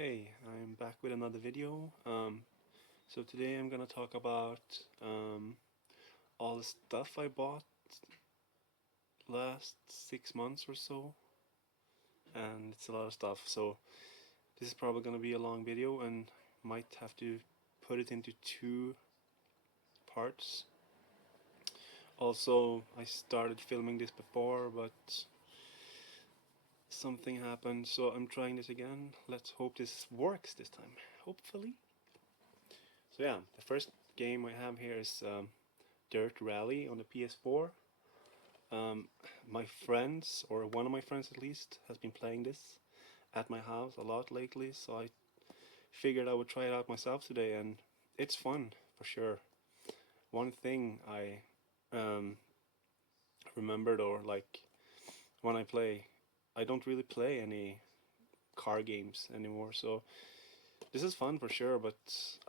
Okay, I'm back with another video. So today I'm gonna talk about all the stuff I bought last 6 months or so, and it's a lot of stuff. So this is probably gonna be a long video, and might have to put it into two parts. Also, I started filming this before, but something happened, so I'm trying this again. Let's hope this works this time. Hopefully. So yeah, the first game I have here is Dirt Rally on the PS4. Um, my friends, or one of my friends at least, has been playing this at my house a lot lately, so I figured I would try it out myself today, and it's fun for sure. One thing I remembered, or like when I play, I don't really play any car games anymore, so this is fun for sure, but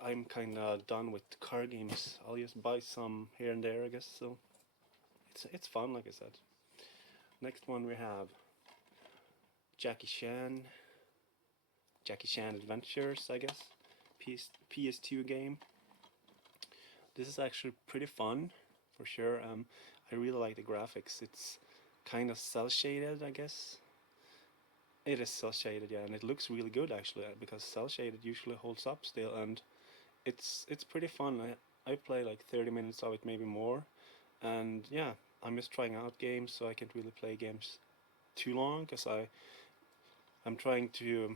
I'm kinda done with car games. I'll just buy some here and there, I guess, so it's fun, like I said. Next one we have Jackie Chan, Jackie Chan Adventures, I guess, PS2 game. This is actually pretty fun, for sure. I really like the graphics. It's kind of cel shaded, I guess. It is cel shaded, yeah, and it looks really good actually, because cel shaded usually holds up still, and it's pretty fun. I play like 30 minutes of it, maybe more, and yeah, I'm just trying out games, so I can't really play games too long, because I'm trying to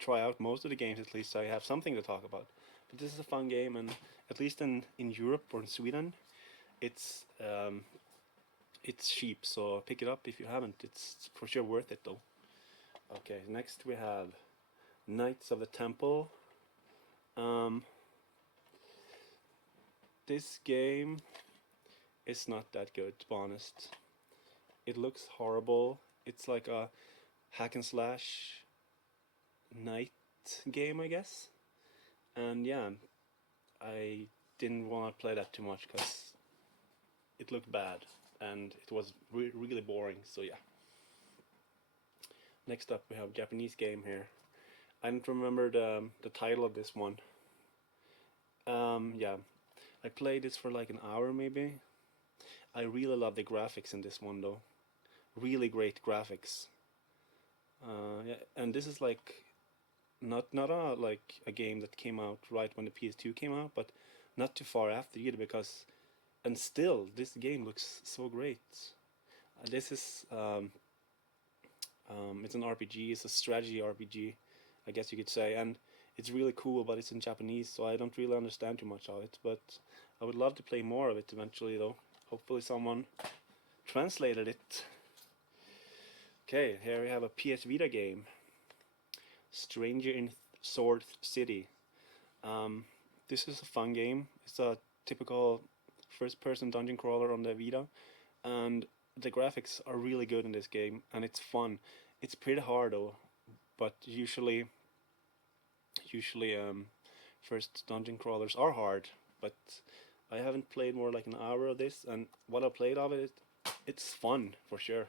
try out most of the games, at least so I have something to talk about. But this is a fun game, and at least in Europe or in Sweden, it's it's cheap, so pick it up if you haven't. It's for sure worth it though. Okay, next we have Knights of the Temple. Um, this game is not that good, to be honest. It looks horrible. It's like a hack and slash knight game, I guess. And yeah, I didn't want to play that too much because it looked bad and it was really boring. So yeah. Next up, we have Japanese game here. I don't remember the title of this one. Yeah, I played this for like an hour maybe. I really love the graphics in this one though. Really great graphics. Yeah, and this is like not a like a game that came out right when the PS2 came out, but not too far after either, because and still this game looks so great. This is it's an RPG. It's a strategy RPG, I guess you could say, and it's really cool. But it's in Japanese, so I don't really understand too much of it. But I would love to play more of it eventually, though. Hopefully, someone translated it. Okay, here we have a PS Vita game, Stranger in Sword City. Um, this is a fun game. It's a typical first-person dungeon crawler on the Vita, and the graphics are really good in this game, and it's fun. It's pretty hard though, but usually first dungeon crawlers are hard. But I haven't played more like an hour of this, and what I played of it, it's fun for sure.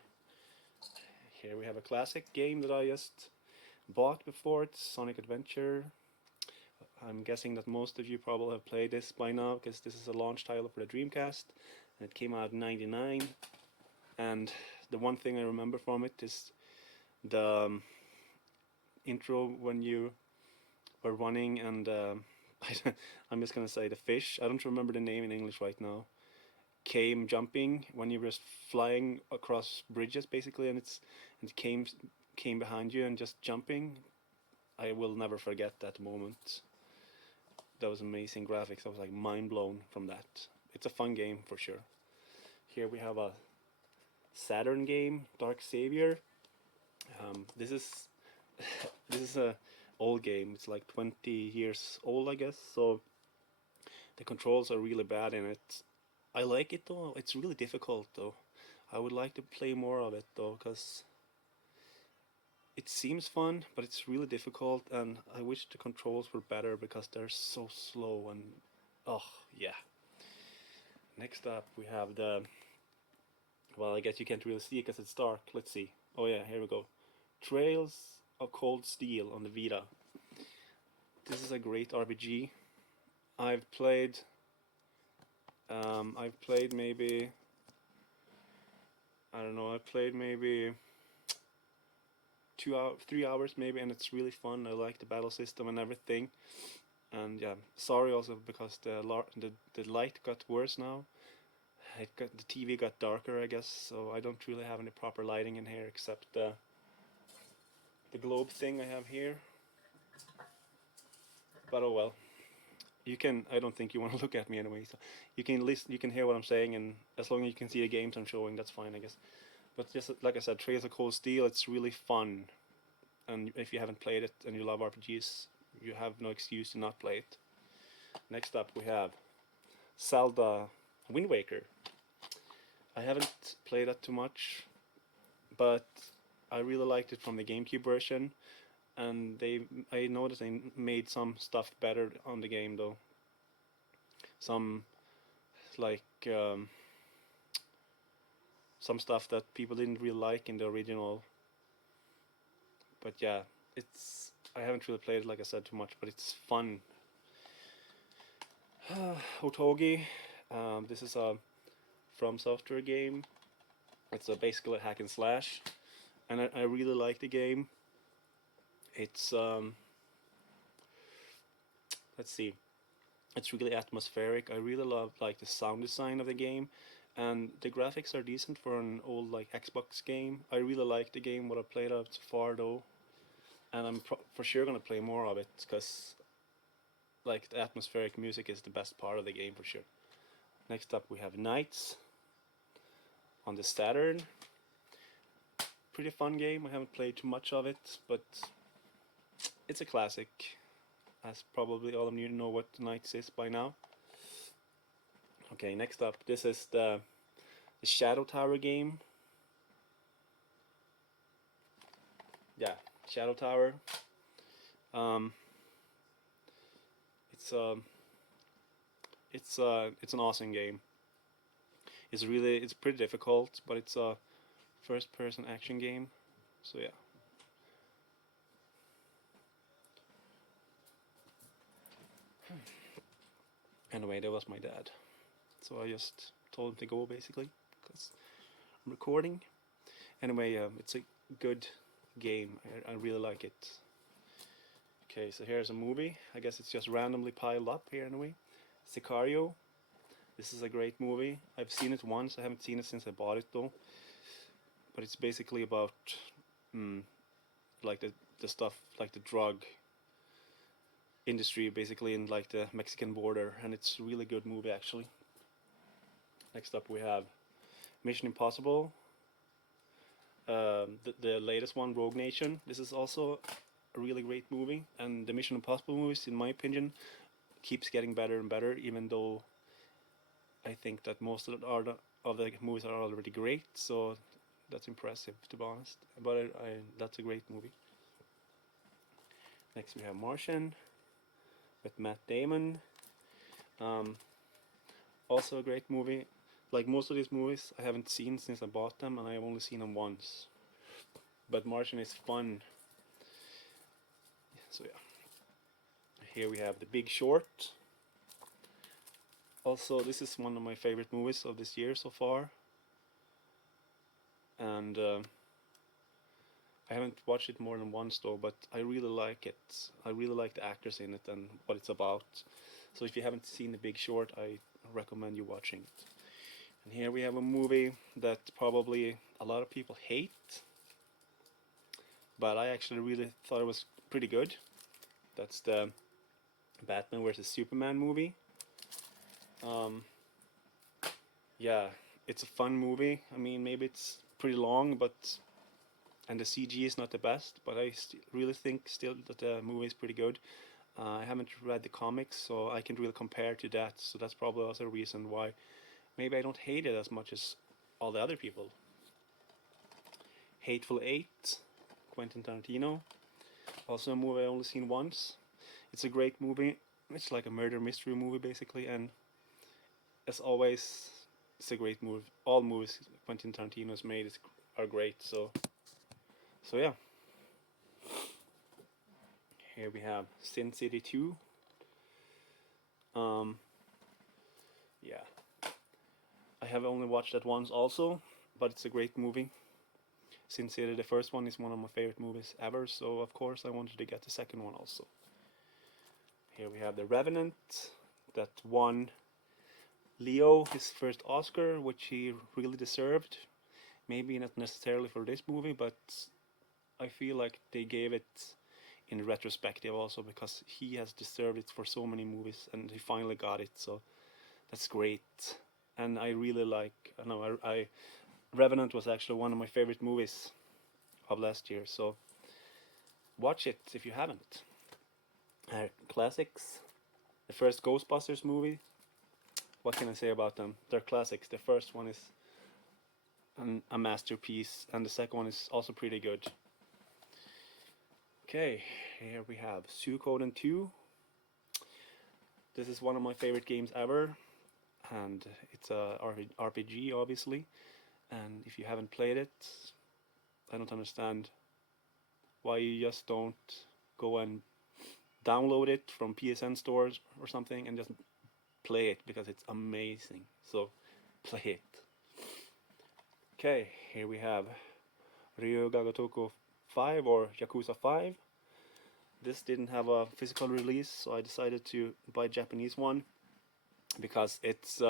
Here we have a classic game that I just bought before. It's Sonic Adventure. I'm guessing that most of you probably have played this by now, because this is a launch title for the Dreamcast, and it came out in '99. And the one thing I remember from it is the intro when you were running, and I'm just gonna say the fish. I don't remember the name in English right now. Came jumping when you were just flying across bridges, basically, and it came behind you and just jumping. I will never forget that moment. That was amazing graphics. I was like mind blown from that. It's a fun game for sure. Here we have a Saturn game, Dark Savior. This is this is a old game. It's like 20 years old, I guess. So the controls are really bad in it. I like it though. It's really difficult though. I would like to play more of it though, because it seems fun, but it's really difficult, and I wish the controls were better because they're so slow and oh yeah. Next up we have the, well, I guess you can't really see it because it's dark. Let's see. Oh yeah, here we go. Trails of Cold Steel on the Vita. This is a great RPG. I've played. I've played maybe. I don't know. I played maybe 2 hours, 3 hours maybe, and it's really fun. I like the battle system and everything. And yeah, sorry also because the light got worse now. The TV got darker, I guess, so I don't really have any proper lighting in here except the globe thing I have here. But oh well. You can. I don't think you want to look at me anyway. So you can listen. You can hear what I'm saying, and as long as you can see the games I'm showing, that's fine, I guess. But just like I said, Trails of Cold Steel, it's really fun. And if you haven't played it and you love RPGs, you have no excuse to not play it. Next up, we have Zelda Wind Waker. I haven't played that too much, but I really liked it from the GameCube version. And I noticed they made some stuff better on the game though. Some like some stuff that people didn't really like in the original. But yeah, it's I haven't really played it like I said too much, but it's fun. Otogi, this is a From Software game. It's basically a hack and slash, and I really like the game. It's let's see, it's really atmospheric. I really love like the sound design of the game, and the graphics are decent for an old like Xbox game. I really like the game. What I played of so far though, and I'm for sure gonna play more of it because like the atmospheric music is the best part of the game for sure. Next up we have Knights on the Saturn. Pretty fun game. I haven't played too much of it, but it's a classic. As probably all of you know what Knights is by now. Okay, next up, this is the Shadow Tower game. Yeah, Shadow Tower. Um, it's it's an awesome game. It's pretty difficult, but it's a first-person action game. So yeah. Anyway, that was my dad. So I just told him to go basically because I'm recording. Anyway, it's a good game. I really like it. Okay, so here's a movie. I guess it's just randomly piled up here anyway. Sicario. This is a great movie. I've seen it once. I haven't seen it since I bought it though. But it's basically about mm, like the stuff like the drug industry basically in like the Mexican border, and it's a really good movie actually. Next up we have Mission Impossible. The latest one, Rogue Nation. This is also a really great movie, and the Mission Impossible movies, in my opinion, keeps getting better and better. Even though I think that most of the movies are already great, so that's impressive to be honest. But that's a great movie. Next we have Martian with Matt Damon. Um, Also a great movie. Like most of these movies, I haven't seen since I bought them, and I've only seen them once. But Martian is fun. So yeah. Here we have The Big Short. Also, this is one of my favorite movies of this year so far. And I haven't watched it more than once though, but I really like it. I really like the actors in it and what it's about. So if you haven't seen The Big Short, I recommend you watching it. And here we have a movie that probably a lot of people hate, but I actually really thought it was pretty good. That's the Batman vs Superman movie. Um, yeah, it's a fun movie. I mean, maybe it's pretty long, but and the CG is not the best, but I really think still that the movie is pretty good. I haven't read the comics, so I can't really compare to that. So that's probably also a reason why maybe I don't hate it as much as all the other people. Hateful Eight, Quentin Tarantino. Also a movie I only seen once. It's a great movie. It's like a murder mystery movie basically, and as always, it's a great movie. All movies Quentin Tarantino has made are great. So yeah. here we have Sin City 2. Yeah, I have only watched that once also, but it's a great movie. Sin City, the first one, is one of my favorite movies ever, so of course I wanted to get the second one also. Here we have The Revenant, that won Leo his first Oscar, which he really deserved. Maybe not necessarily for this movie, but I feel like they gave it in retrospective also, because he has deserved it for so many movies and he finally got it, so that's great. And I really like, I Revenant was actually one of my favorite movies of last year, so watch it if you haven't. Classics. The first Ghostbusters movie, what can I say about them? They're classics. The first one is a masterpiece, and the second one is also pretty good. Okay, here we have Suikoden 2. This is one of my favorite games ever, and it's a RPG obviously, and if you haven't played it, I don't understand why you just don't go and download it from PSN stores or something and just play it, because it's amazing. So play it. Okay, here we have Ryu Ga Gotoku 5 or Yakuza 5. This didn't have a physical release, so I decided to buy a Japanese one, because it's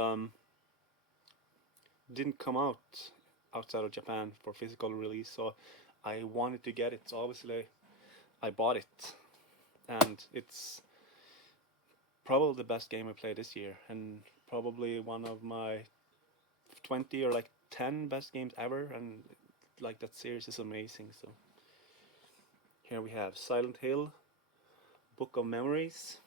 didn't come out outside of Japan for physical release, so I wanted to get it, so obviously I bought it, and it's probably the best game I played this year, and probably one of my 20 or like 10 best games ever, and like that series is amazing. So here we have Silent Hill, Book of Memories.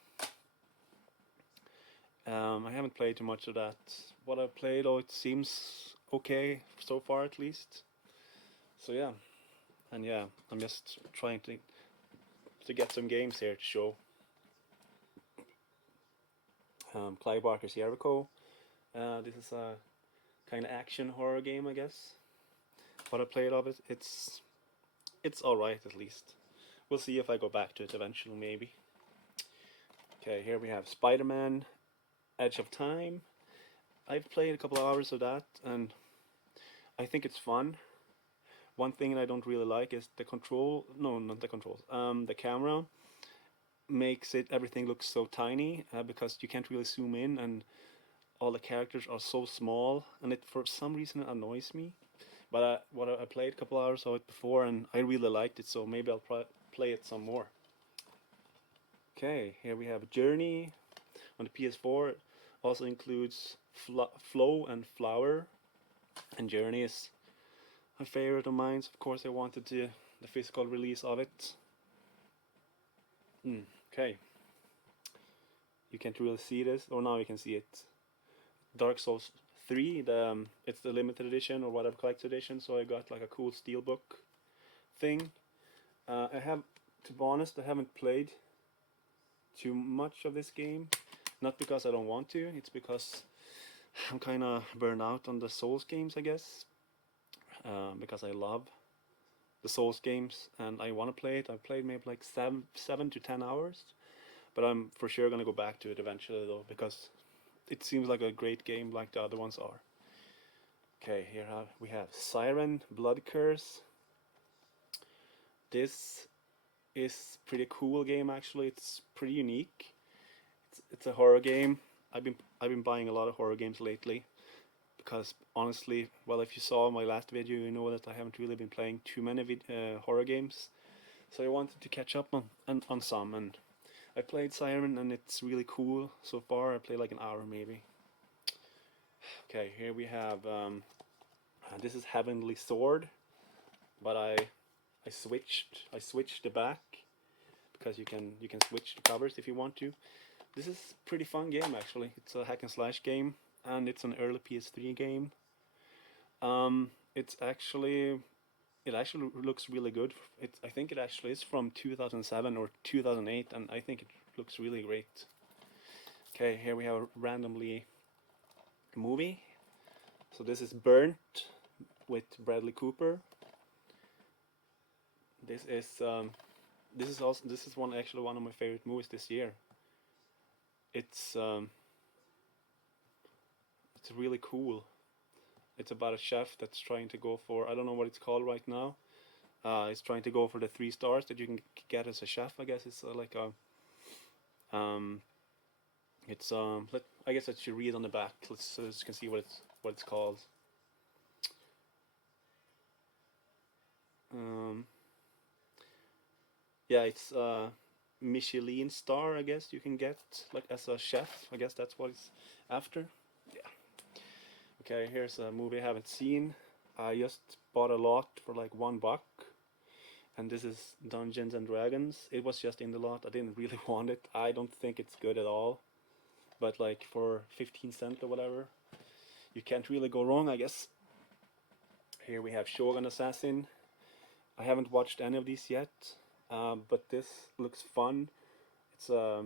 I haven't played too much of that. What I've played, it seems okay so far at least. So yeah, and yeah, I'm just trying to get some games here to show. Clive Barker's Jericho. This is a kind of action horror game, I guess. What I played of it, it's all right at least. We'll see if I go back to it eventually, maybe. Okay, here we have Spider-Man: Edge of Time. I've played a couple of hours of that, and I think it's fun. One thing I don't really like is the control. No, not the controls. The camera makes everything look so tiny, because you can't really zoom in, and all the characters are so small, and it for some reason annoys me. But I played a couple hours of it before, and I really liked it, so maybe I'll play it some more. Okay, here we have Journey on the PS4. It also includes Flow and Flower, and Journey is a favorite of mine. Of course, I wanted the physical release of it. Okay, you can't really see this, or now you can see it. Dark Souls 3, it's the limited edition or whatever collector's edition, so I got like a cool steelbook thing. I have, to be honest, I haven't played too much of this game. Not because I don't want to, it's because I'm kind of burned out on the Souls games, I guess. Because I love the Souls games and I want to play it. I've played maybe like 7 to 10 hours, but I'm for sure gonna go back to it eventually though, because it seems like a great game like the other ones are. Okay, here we have Siren Blood Curse. This is pretty cool game actually. It's pretty unique. It's a horror game. I've been buying a lot of horror games lately, because honestly, well, if you saw my last video, you know that I haven't really been playing too many horror games. So I wanted to catch up on some, and I played Siren, and it's really cool so far. I played like an hour maybe. Okay, here we have this is Heavenly Sword, but I switched the back, because you can switch the covers if you want to. This is a pretty fun game actually. It's a hack and slash game, and it's an early PS3 game. It actually looks really good. I think it actually is from 2007 or 2008, and I think it looks really great. Okay, here we have a randomly movie. So this is Burnt with Bradley Cooper. This is this is one actually one of my favorite movies this year. It's um, it's really cool. It's about a chef that's trying to go for, I don't know what it's called right now. He's trying to go for the 3 stars that you can get as a chef. I guess it's like a it's I guess I should read on the back. Let's so you can see what it's called. Um, yeah, it's Michelin star. I guess you can get like as a chef. I guess that's what it's after. Yeah. Okay, here's a movie I haven't seen. I just bought a lot for like $1, and this is Dungeons and Dragons. It was just in the lot. I didn't really want it. I don't think it's good at all. But like for 15 cents or whatever, you can't really go wrong, I guess. Here we have Shogun Assassin. I haven't watched any of these yet, but this looks fun. It's a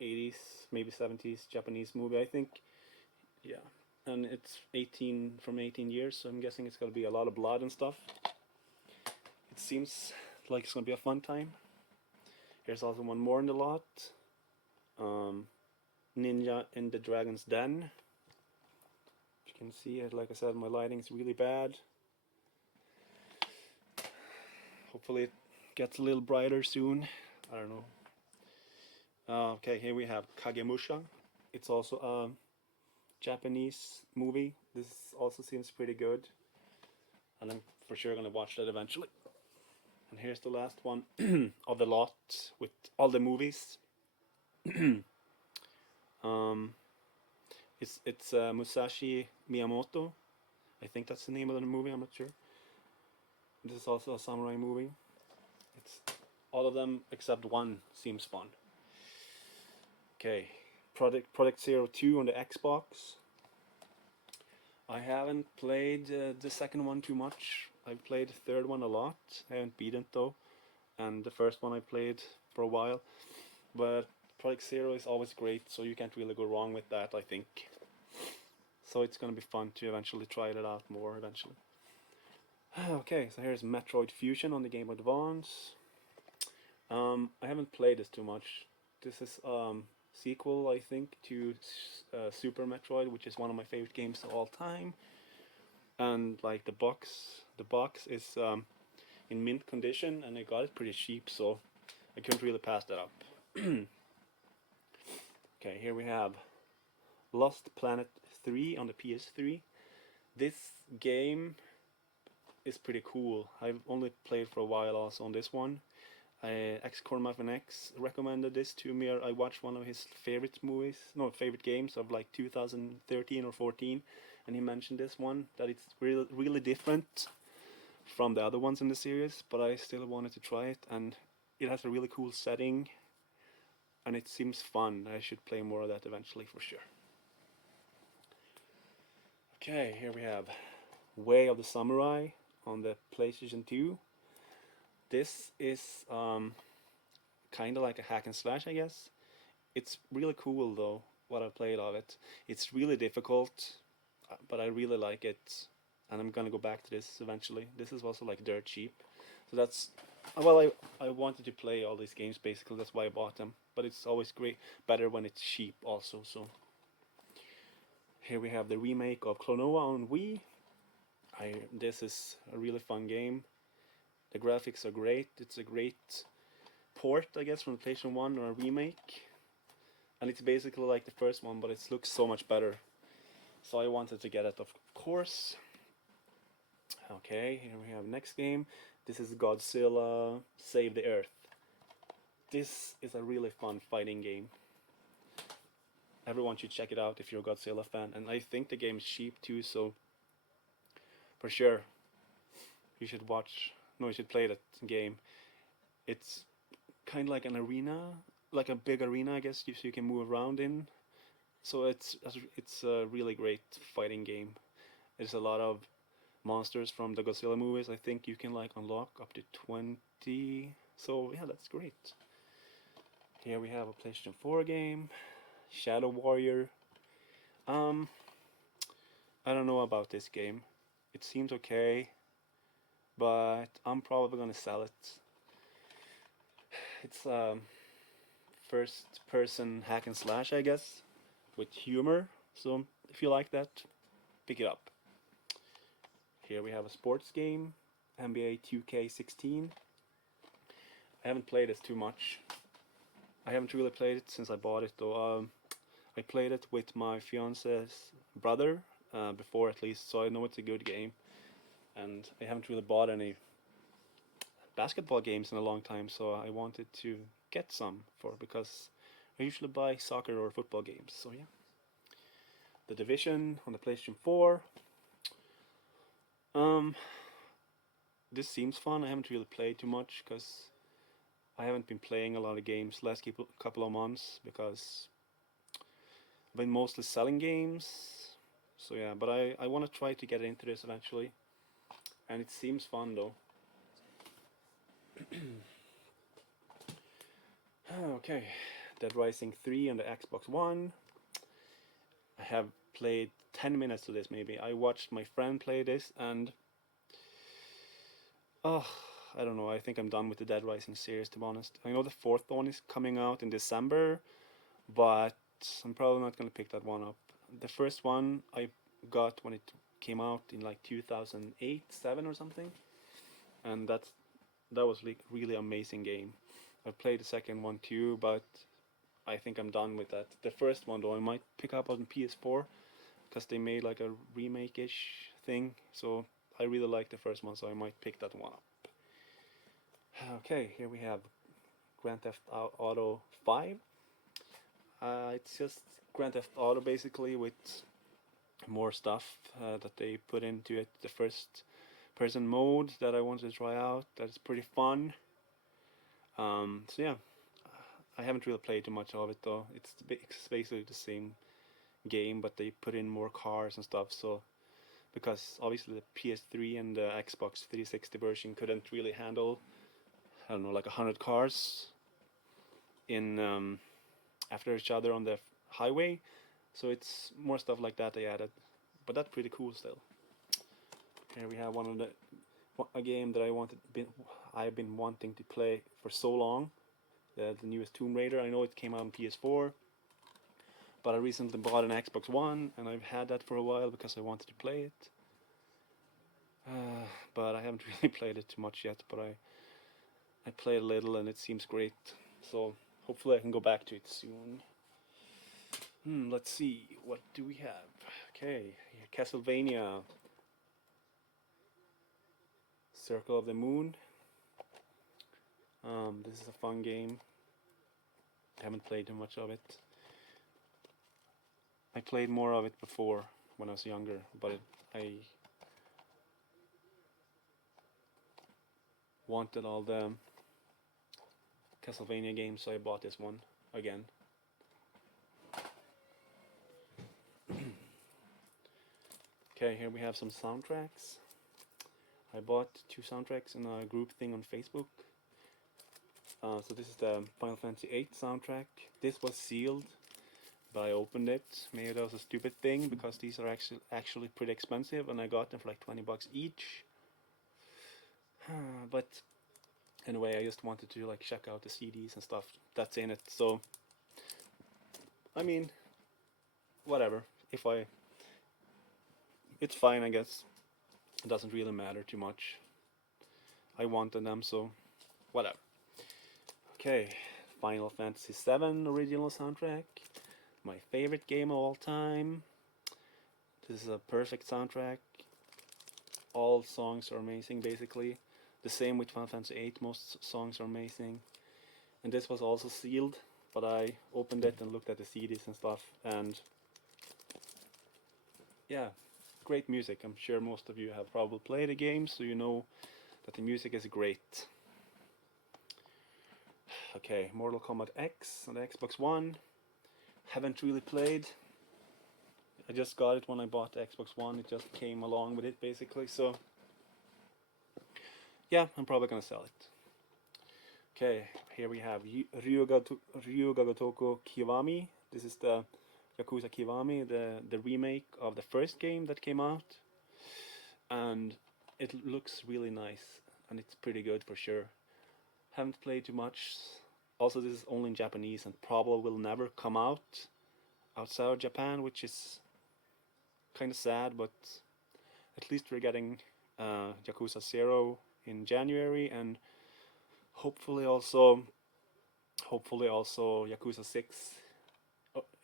80s, maybe 70s Japanese movie, I think. Yeah, and it's 18 from 18 years, so I'm guessing it's gonna be a lot of blood and stuff. It seems like it's gonna be a fun time. Here's also one more in the lot. Um, Ninja in the Dragon's Den. You can see it. Like I said, my lighting is really bad. Hopefully it gets a little brighter soon. I don't know. Okay, here we have Kagemusha. It's also a Japanese movie. This also seems pretty good, and I'm for sure gonna watch that eventually. And here's the last one of the lot with all the movies. um, it's Musashi Miyamoto. I think that's the name of the movie. I'm not sure. This is also a samurai movie. It's all of them except one seems fun. Okay, Project Zero 2 on the Xbox. I haven't played the second one too much. I've played the third one a lot. I haven't beaten it though, and the first one I played for a while. But Project Zero is always great, so you can't really go wrong with that, I think. So it's gonna be fun to eventually try it out more eventually. Okay, so here's Metroid Fusion on the Game Boy Advance. I haven't played this too much. This is sequel, I think, to Super Metroid, which is one of my favorite games of all time. And like the box is in mint condition, and I got it pretty cheap, so I couldn't really pass that up. Okay, here we have Lost Planet 3 on the PS3. This game is pretty cool. I've only played for a while also on this one. X recommended this to me. Or I watched one of his favorite movies, no, favorite games of like 2013 or 14, and he mentioned this one that it's really different from the other ones in the series. But I still wanted to try it, and it has a really cool setting, and it seems fun. I should play more of that eventually for sure. Okay, here we have Way of the Samurai on the PlayStation 2. This is kind of like a hack and slash, I guess. It's really cool though, what I played of it. It's really difficult, but I really like it, and I'm gonna go back to this eventually. This is also like dirt cheap, so that's well, I wanted to play all these games basically. That's why I bought them. But it's always better when it's cheap also. So here we have the remake of Klonoa on Wii. This is a really fun game. The graphics are great. It's a great port, I guess, from the PlayStation 1 or a remake. And it's basically like the first one, but it looks so much better. So I wanted to get it, of course. Okay, here we have next game. This is Godzilla Save the Earth. This is a really fun fighting game. Everyone should check it out if you're a Godzilla fan. And I think the game is cheap too, so for sure you should you should play that game. It's kind of like an arena, like a big arena, I guess, so you can move around in. So it's a really great fighting game. There's a lot of monsters from the Godzilla movies. I think you can like unlock up to 20. So yeah, that's great. Here we have a PlayStation 4 game, Shadow Warrior. I don't know about this game. It seems okay, but I'm probably gonna sell it. It's first person hack and slash, I guess, with humor. So if you like that, pick it up. Here we have a sports game, NBA 2K16. I haven't played it too much. I haven't really played it since I bought it though. I played it with my fiance's brother before at least, so I know it's a good game. And I haven't really bought any basketball games in a long time, so I wanted to get some for because I usually buy soccer or football games. So yeah, The Division on the PlayStation 4. Um, this seems fun. I haven't really played too much because I haven't been playing a lot of games last couple of months because I've been mostly selling games. So yeah, but I want to try to get into this eventually, and it seems fun though. Okay, Dead Rising 3 on the Xbox One. I have played 10 minutes of this maybe. I watched my friend play this and oh, I don't know. I think I'm done with the Dead Rising series to be honest. I know the fourth one is coming out in December, but I'm probably not going to pick that one up. The first one I got when it came out in like 2008, 7 or something. And that was like really amazing game. I played the second one too, but I think I'm done with that. The first one though, I might pick up on PS4 because they made like a remake-ish thing. So I really like the first one, so I might pick that one up. Okay, here we have Grand Theft Auto 5. It's just Grand Theft Auto basically with more stuff that they put into it. The first person mode that I wanted to try out, that's pretty fun. So yeah, I haven't really played too much of it though. It's basically the same game, but they put in more cars and stuff. So because obviously the PS3 and the Xbox 360 version couldn't really handle, I don't know, like 100 cars in after each other on the highway. So it's more stuff like that they added, but that's pretty cool still. Here we have one of a game that I've been wanting to play for so long. The newest Tomb Raider. I know it came out on PS4, but I recently bought an Xbox One, and I've had that for a while because I wanted to play it. But I haven't really played it too much yet. But I played a little, and it seems great. So hopefully I can go back to it soon. Let's see, what do we have? Okay, Castlevania, Circle of the Moon. This is a fun game. I haven't played too much of it. I played more of it before when I was younger, but I wanted all the Castlevania games, so I bought this one again. Okay, here we have some soundtracks. I bought 2 soundtracks in a group thing on Facebook. So this is the Final Fantasy VIII soundtrack. This was sealed, but I opened it. Maybe that was a stupid thing because these are actually pretty expensive, and I got them for like 20 bucks each. But anyway, I just wanted to like check out the CDs and stuff that's in it. So I mean, whatever. It's fine, I guess. It doesn't really matter too much. I wanted them, so whatever. Okay, Final Fantasy VII original soundtrack. My favorite game of all time. This is a perfect soundtrack. All songs are amazing, basically. The same with Final Fantasy VIII, most songs are amazing. And this was also sealed, but I opened it and looked at the CDs and stuff, and yeah, great music. I'm sure most of you have probably played the game, so you know that the music is great. Okay, Mortal Kombat X on the Xbox One. Haven't really played. I just got it when I bought the Xbox One. It just came along with it, basically. So yeah, I'm probably gonna sell it. Okay, here we have Ryuga Gotoku Kiwami. This is the Yakuza Kiwami, the remake of the first game that came out. And it looks really nice, and it's pretty good for sure. Haven't played too much, Also, this is only in Japanese and probably will never come out outside of Japan, which is kind of sad. But at least we're getting Yakuza 0 in January, and hopefully also Yakuza 6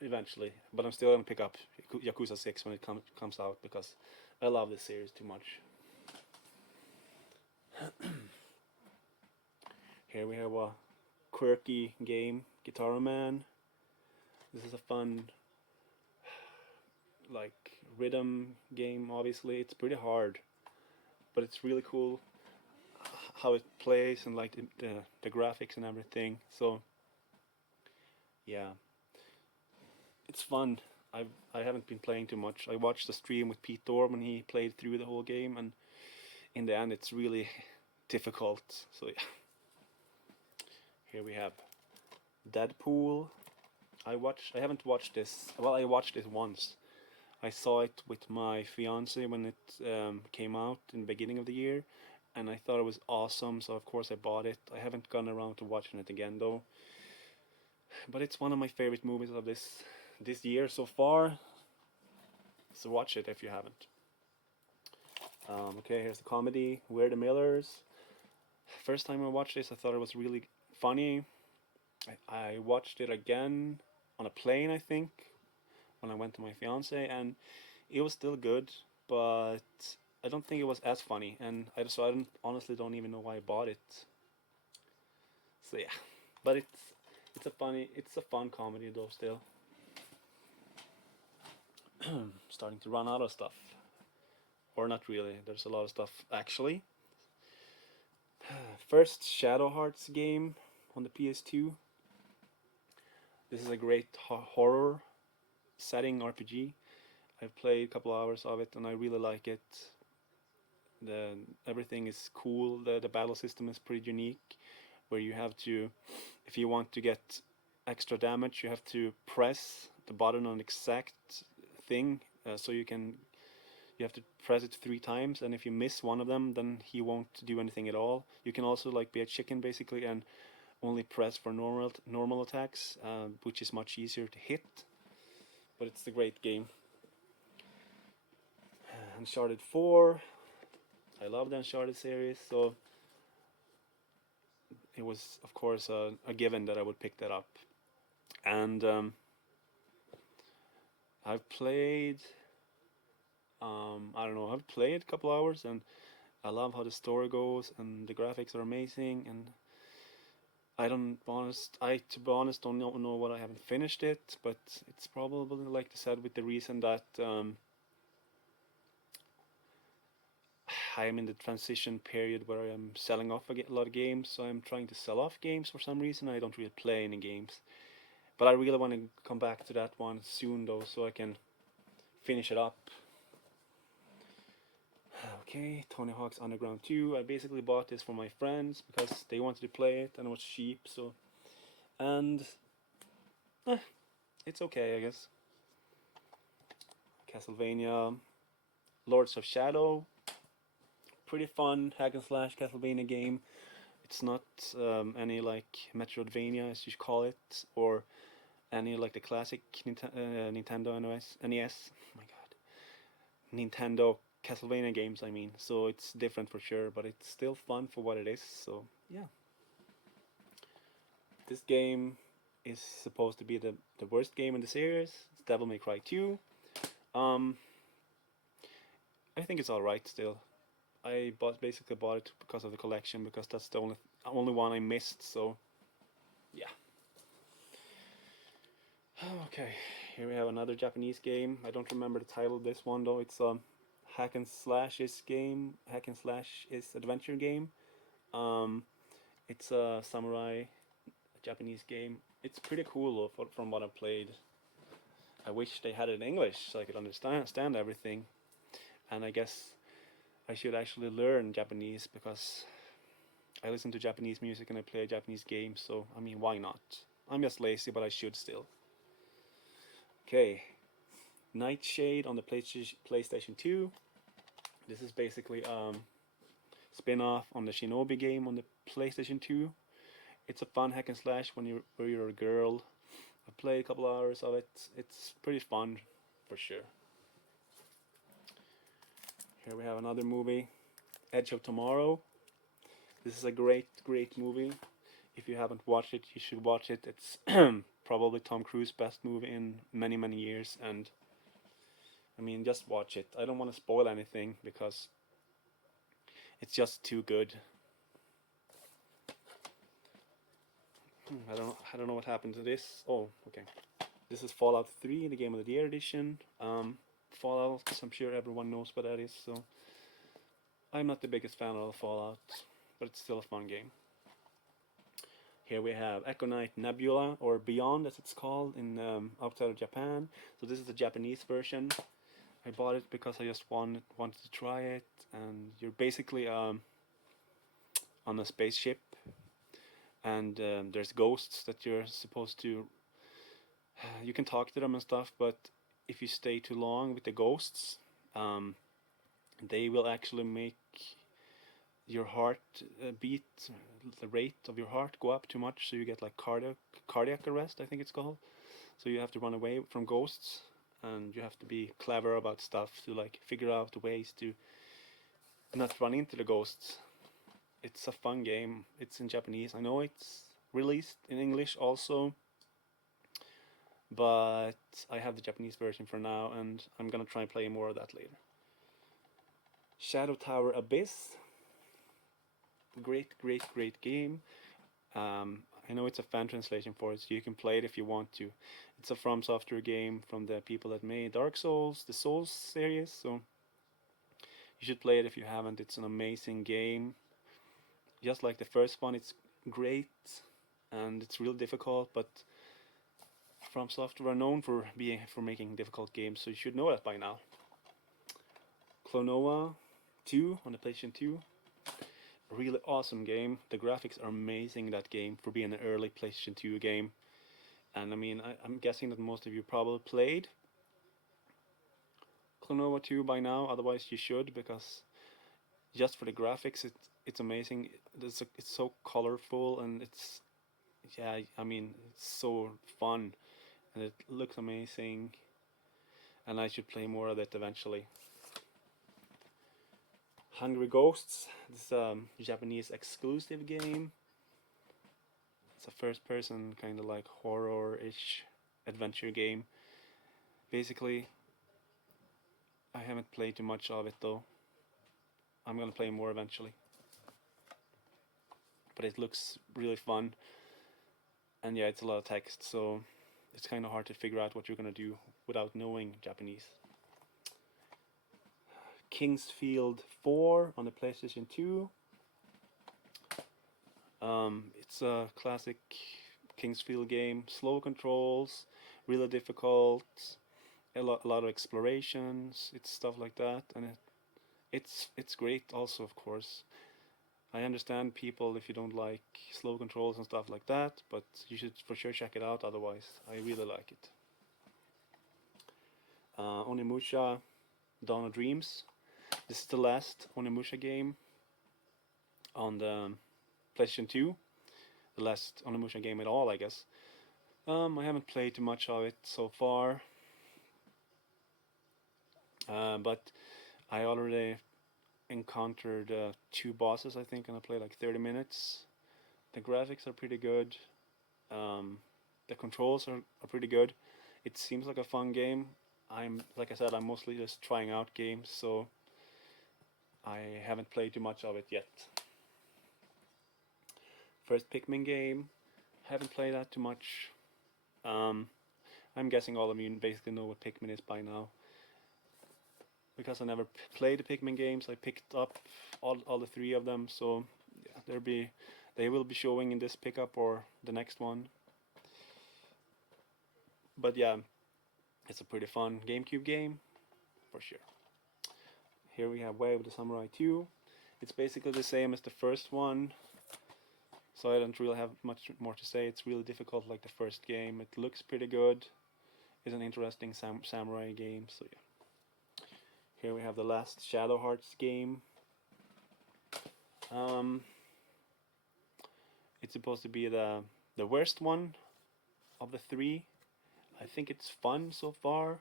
eventually. But I'm still gonna pick up Yakuza 6 when it comes out because I love this series too much. Here we have a quirky game, Guitar Man. This is a fun, like, rhythm game. Obviously, it's pretty hard, but it's really cool how it plays and like the graphics and everything. So yeah, it's fun. I haven't been playing too much. I watched a stream with Pete Dorm and he played through the whole game, and in the end, it's really difficult. So yeah, here we have Deadpool. I haven't watched this. Well, I watched it once. I saw it with my fiance when it came out in the beginning of the year, and I thought it was awesome. So of course I bought it. I haven't gone around to watching it again though. But it's one of my favorite movies of this year so far. So watch it if you haven't. Okay, here's the comedy. We're the Millers. First time I watched this, I thought it was really funny. I watched it again on a plane, I think, when I went to my fiance, and it was still good, but I don't think it was as funny, and I don't, honestly don't even know why I bought it. So yeah, but it's a fun comedy though still. Starting to run out of stuff, or not really. There's a lot of stuff actually. First Shadow Hearts game on the PS2. This is a great horror setting RPG. I've played a couple hours of it and I really like it. The everything is cool. The battle system is pretty unique, where you have to, if you want to get extra damage, you have to press the button on exact thing. So you have to press it 3 times, and if you miss one of them, then he won't do anything at all. You can also like be a chicken basically and only press for normal attacks, which is much easier to hit. But it's a great game. Uncharted 4. I love the Uncharted series, so it was of course a given that I would pick that up. And I've played, I don't know, I've played a couple hours, and I love how the story goes, and the graphics are amazing. And to be honest, don't know what I haven't finished it, but it's probably like I said, with the reason that I am in the transition period where I am selling off a lot of games, so I'm trying to sell off games for some reason. I don't really play any games, but I really want to come back to that one soon though, so I can finish it up. Okay, Tony Hawk's Underground 2. I basically bought this for my friends because they wanted to play it and it was cheap, so, and it's okay, I guess. Castlevania Lords of Shadow. Pretty fun hack and slash Castlevania game. It's not any like Metroidvania as you call it, or any like the classic Nintendo NES. Oh my god, Nintendo Castlevania games. I mean, so it's different for sure, but it's still fun for what it is. So yeah, this game is supposed to be the worst game in the series. It's Devil May Cry 2. I think it's all right still. I basically bought it because of the collection, because that's the only one I missed. So yeah. Okay, here we have another Japanese game. I don't remember the title of this one though. It's a hack and slash adventure game. Um, it's a samurai Japanese game. It's pretty cool though, from what I've played. I wish they had it in English so I could understand everything. And I guess I should actually learn Japanese because I listen to Japanese music and I play Japanese games. So I mean, why not? I'm just lazy, but I should still. Okay, Nightshade on the PlayStation 2. This is basically spin-off on the Shinobi game on the PlayStation 2. It's a fun hack and slash where you're a girl. I've played a couple hours of it. It's pretty fun, for sure. Here we have another movie, Edge of Tomorrow. This is a great movie. If you haven't watched it, you should watch it. It's probably Tom Cruise's best movie in many years, and I mean, just watch it. I don't want to spoil anything because it's just too good. I don't know what happened to this. Oh, okay. This is Fallout 3, the Game of the Year edition. Fallout, I'm sure everyone knows what that is. So I'm not the biggest fan of Fallout, but it's still a fun game. Here we have Echo Knight Nebula, or Beyond as it's called in outside of Japan. So this is the Japanese version. I bought it because I just wanted to try it, and you're basically on a spaceship, and there's ghosts that you're supposed to. You can talk to them and stuff, but if you stay too long with the ghosts, they will actually make your heart beat, the rate of your heart go up too much, so you get like cardiac arrest, I think it's called. So you have to run away from ghosts, and you have to be clever about stuff to like figure out ways to not run into the ghosts. It's a fun game. It's in Japanese. I know it's released in English also, but I have the Japanese version for now, and I'm gonna try and play more of that later. Shadow Tower Abyss. Great game. I know it's a fan translation for it, so you can play it if you want to. It's a From Software game from the people that made Dark Souls, the Souls series, so you should play it if you haven't. It's an amazing game. Just like the first one, it's great, and it's real difficult, but From Software are known for making difficult games, so you should know that by now. Klonoa 2 on the PlayStation 2. Really awesome game. The graphics are amazing in that game for being an early PlayStation 2 game. And I mean, I'm guessing that most of you probably played Klonoa 2 by now, otherwise you should, because just for the graphics, it's amazing. It's so colorful, and it's, yeah, I mean, it's so fun, and it looks amazing, and I should play more of it eventually. Hungry Ghosts. This is a Japanese exclusive game. It's a first-person kind of like horror-ish adventure game. Basically, I haven't played too much of it though. I'm gonna play more eventually. But it looks really fun. And yeah, it's a lot of text, so it's kind of hard to figure out what you're gonna do without knowing Japanese. King's Field 4 on the PlayStation 2. It's a classic King's Field game. Slow controls, really difficult, a lot of explorations. It's stuff like that, and it's great also, of course. I understand people if you don't like slow controls and stuff like that, but you should for sure check it out. Otherwise, I really like it. Onimusha Dawn of Dreams. This is the last Onimusha game on the PlayStation 2. The last Onimusha game at all, I guess. I haven't played too much of it so far, but I already encountered 2 bosses, I think, and I played like 30 minutes. The graphics are pretty good. The controls are pretty good. It seems like a fun game. Like I said, I'm mostly just trying out games, so I haven't played too much of it yet. First Pikmin game, haven't played that too much. I'm guessing all of you basically know what Pikmin is by now. Because I never played the Pikmin games, I picked up all the 3 of them, so yeah, they will be showing in this pickup or the next one. But yeah, it's a pretty fun GameCube game, for sure. Here we have Way of the Samurai 2. It's basically the same as the first one, so I don't really have much more to say. It's really difficult like the first game. It looks pretty good. It's an interesting samurai game, so yeah. Here we have the last Shadow Hearts game. It's supposed to be the worst one of the three. I think it's fun so far,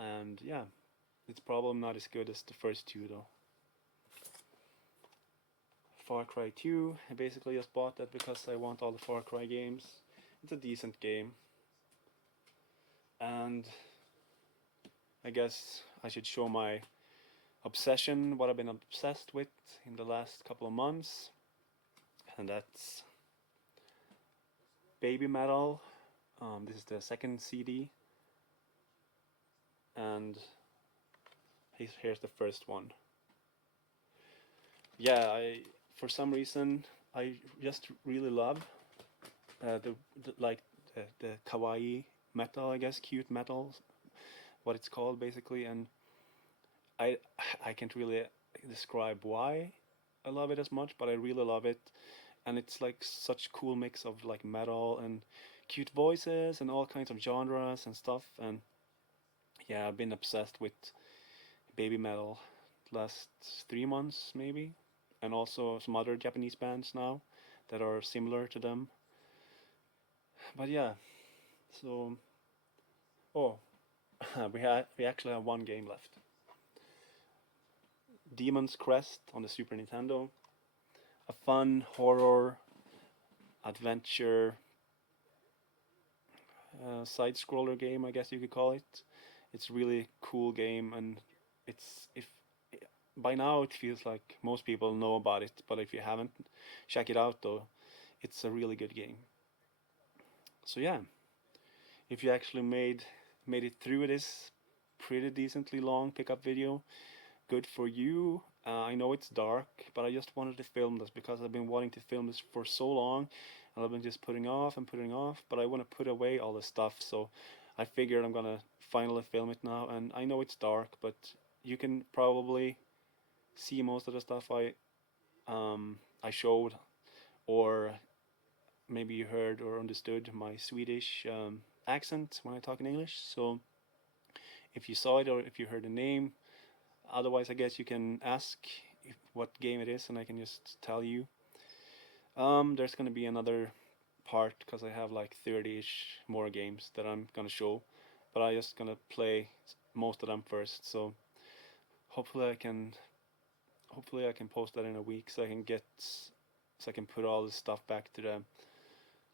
and yeah, it's probably not as good as the first two though. Far Cry 2, I basically just bought that because I want all the Far Cry games. It's a decent game, and I guess I should show my obsession, what I've been obsessed with in the last couple of months, and that's Baby Metal. This is the second CD, and here's the first one. Yeah, for some reason I just really love the kawaii metal, I guess, cute metal, what it's called basically, and I I can't really describe why I love it as much, but I really love it, and it's like such cool mix of like metal and cute voices and all kinds of genres and stuff, and yeah, I've been obsessed with Baby Metal last 3 months maybe, and also some other Japanese bands now that are similar to them. But yeah, so oh, we actually have one game left. Demon's Crest on the Super Nintendo, a fun horror adventure side scroller game, I guess you could call it. It's really cool game, and it's if by now it feels like most people know about it, but if you haven't, check it out though. It's a really good game. So yeah, if you actually made it through this pretty decently long pickup video, good for you. I know it's dark, but I just wanted to film this because I've been wanting to film this for so long, and I've been just putting off and putting off. But I want to put away all the stuff, so I figured I'm gonna finally film it now. And I know it's dark, but you can probably see most of the stuff I showed, or maybe you heard or understood my Swedish accent when I talk in English. So if you saw it or if you heard the name, otherwise I guess you can ask what game it is, and I can just tell you. There's gonna be another part because I have like 30-ish more games that I'm gonna show, but I'm just gonna play most of them first. So hopefully I can post that in a week so I can put all this stuff back to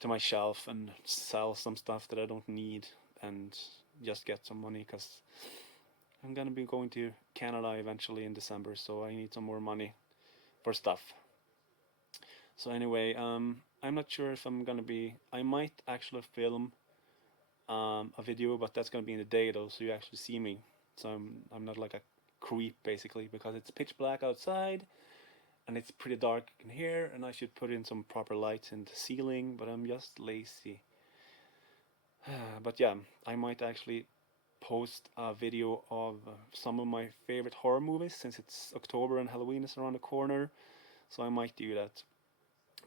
my shelf and sell some stuff that I don't need and just get some money because I'm gonna be going to Canada eventually in December, so I need some more money for stuff. So anyway, I'm not sure if I'm gonna be. I might actually film a video, but that's gonna be in the day though, so you actually see me. So I'm not like a creep basically because it's pitch black outside and it's pretty dark in here, and I should put in some proper lights in the ceiling, but I'm just lazy. But yeah, I might actually post a video of some of my favorite horror movies since it's October and Halloween is around the corner, so I might do that.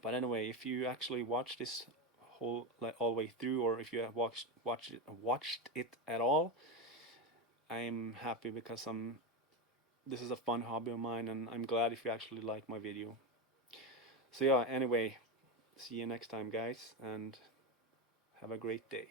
But anyway, if you actually watch this whole like all the way through, or if you have watched it at all, I'm happy because this is a fun hobby of mine, and I'm glad if you actually like my video. So yeah, anyway, see you next time, guys, and have a great day.